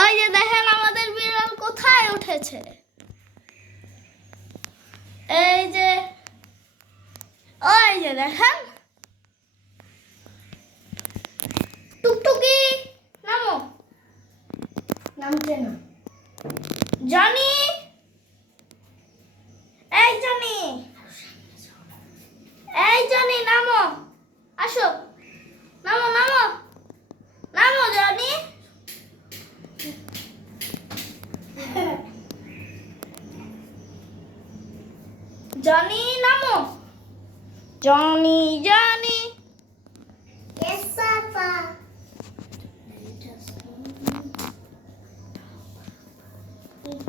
ওই যে দেখেন আমাদের বিড়াল কোথায় উঠেছে। এই যে ওই যে দেখেন টুকটুকি নামো। নামছে না। জনি, এই জনি, এই জনি নামো, আসো, নামো নামো নামো জনি। জনি নামো, জনি জনি। Yes, Papa.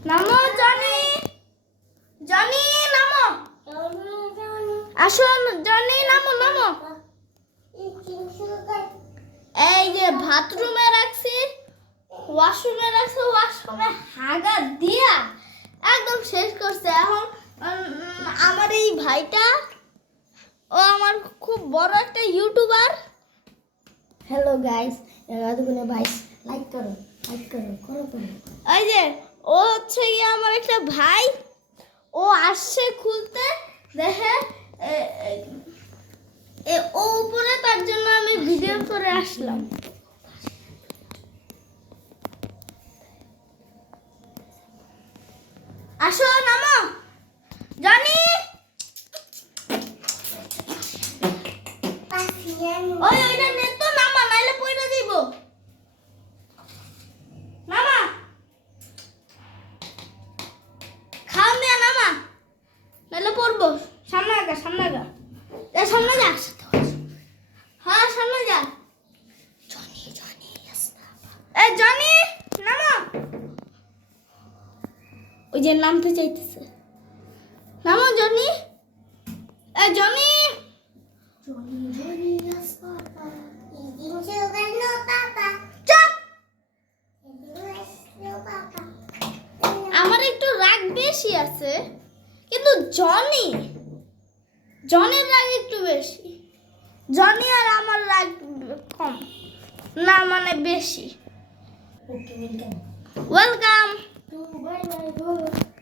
নামো জনি, জনি নামো, আসো জনি নামো নামো। এই যে বাথরুমে রাখছি, ওয়াশরুমে রাখছি, ওয়াশরুমে হাগা দিয়া একদম শেষ করছে। এখন আমার এই ভাইটা, ও আমার খুব বড় একটা ইউটিউবার। Hello guys, এতক্ষণে ভাই লাইক করো, করো। এই যে ও হচ্ছে গিয়ে আমার একটা ভাই, ও আসছে খুলতে দেখে ও উপরে, তার জন্য আমি ভিডিও করে আসলাম। আসো নামো জনি। ওই ওইটা নে তো, নামা নাইলে পয়রা যাইব। নামা, খাও নিয়া নামা, নাইলে পড়বো। সামনে আগা, সামনে আগা, সামনে যা। হ্যাঁ সামনে যা। জনি জনি, এই জনি নামো। ওই যে নামতে চাইতেছে, নামো জনি। এই Johnny, Johnny, yes, Papa. Eating sugar, no, Papa. চুপ। No, Papa. আমার একটু রাগ বেশি আছে, কিন্তু জনির রাগ একটু বেশি। জনি আর আমার রাগ কম না, মানে বেশি। Okay, welcome. Welcome. Bye, bye, bye.